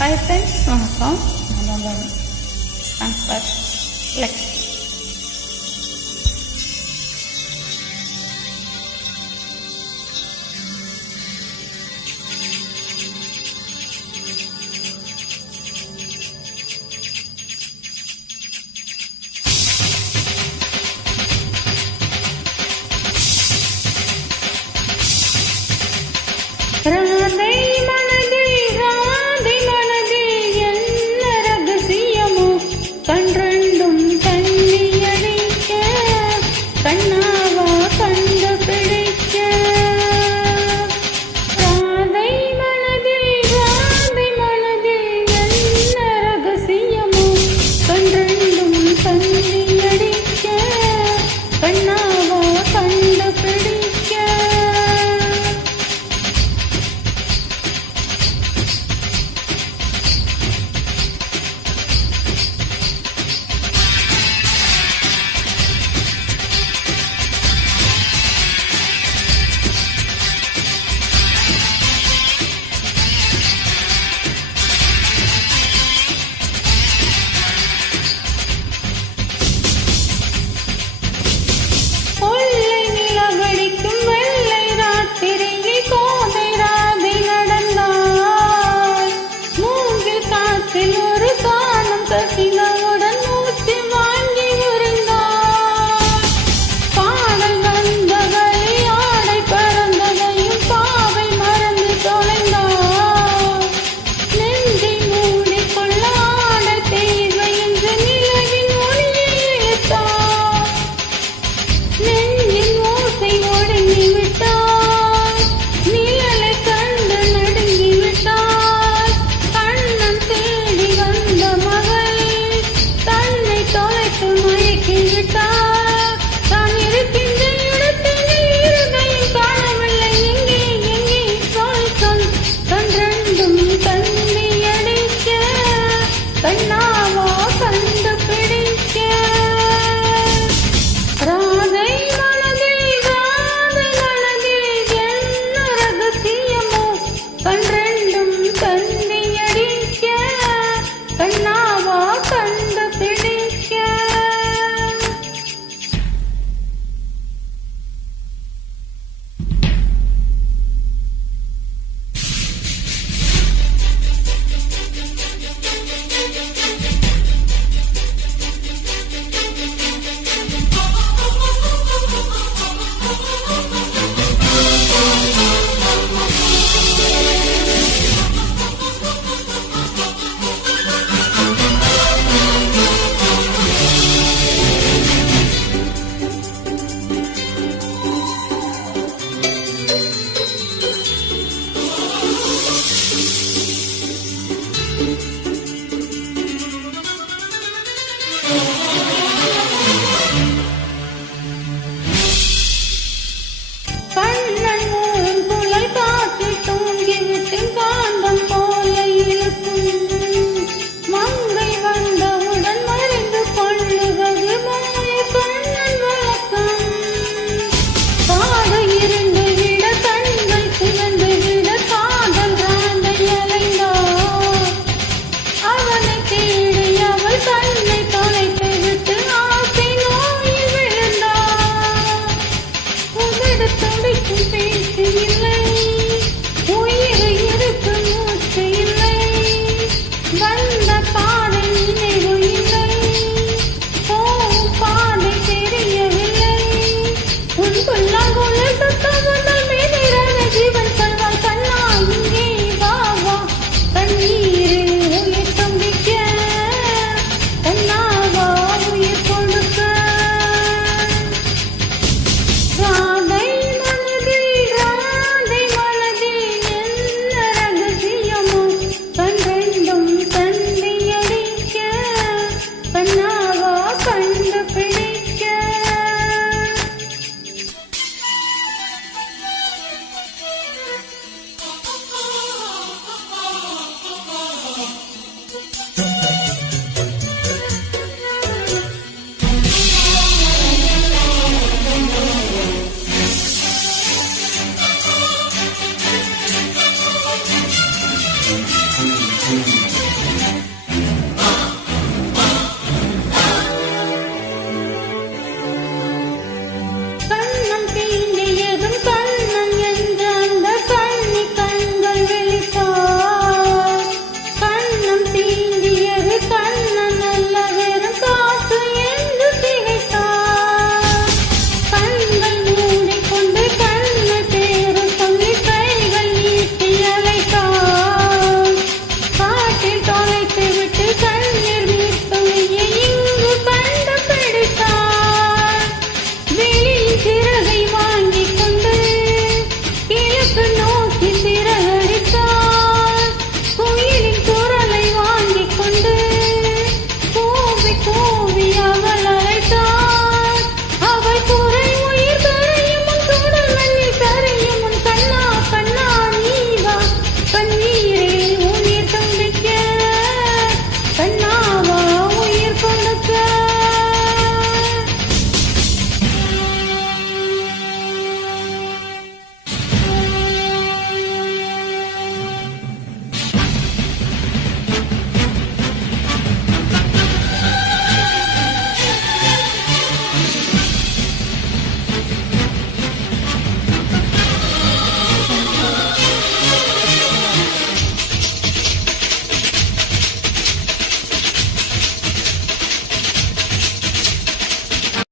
Hi friends, வணக்கம். நான் தான் ட்ரான்ஸ்ஃபர் லெக். ராதை மனதில் ராதை மனதில் என்ன ரகசியமோ கன்றெண்டும் தண்ணி அடிக்க கண்ணாவா கண்டுபிடிக்க ராதை மனதில் என்ன ரகசியமோ கன்றெண்டும் தண்ணி அடிக்க கண்ணாவா கண்டுபிடிக்க கசினவுடன் மூச்சு வாங்கி உறிந்தார். பாடல் வந்தவரை ஆடை பறந்ததையும் பாவை மறந்து தொலைந்தார். நெஞ்சை மூடிக்கொள்ள ஆடை தேவை என்று நிலவின் ஒளியை இழுத்தார். நெஞ்சின் ஓசை ஒடுங்கி விட்டார். நிழலை கண்டு நடுங்கி விட்டார். கண்ணன் தேடி வந்த மகள் தன்னை தொலைத்து மயக்கிவிட்டார். தான் இருக்கின்ற இடத்தில் இருதையும் காணவில்லை. எங்கே எங்கே சொல் சொல் கன்றெண்டும் தண்ணி அடிக்க கண்ணாவா கண்டுபிடிக்க ராதை மனதில் என்ன ரகசியமோ கன்றெண்டும் தண்ணி அடிக்க கண்ணாவா கண்டுபிடிக்க கண்ணன் மூலம் குழல் காற்று தூங்கிவிட்டு காந்தம் போல இழுக்கும். மங்கை வந்தவுடன் மறைந்து கொள்ளுவது மாய கண்ணன் வழக்கம். காடு இருந்து விட கண்கள் சிவந்து விட காதல் ராதை அலைந்தார். அவனை தேடி அவள் தன்னை தொலைத்து விட்டு ஆசை நோயில் விழுந்தார். உதடு துடிக்கும் பேச்சு இல்லை. உயிர் இருக்கு மூச்சு இல்லை. வந்த பாதை நினைவு இல்லை. போகும் பாதை தெரியவில்லை. உன் புல்லாங்குழ சத்தம் முதல் மேலிரான ஜீவன் சொல்வான் கண்ணா இங்கே வா வா கண்ணீரில் உயிர் தும்பிக்க கண்ணாவா உயிர் கொடுக்க ராதை மனதில் என்ன ரகசியமோ கன்றெண்டும் தண்ணி அடிக்க கண்ணாவா கண்டுபிடிக்க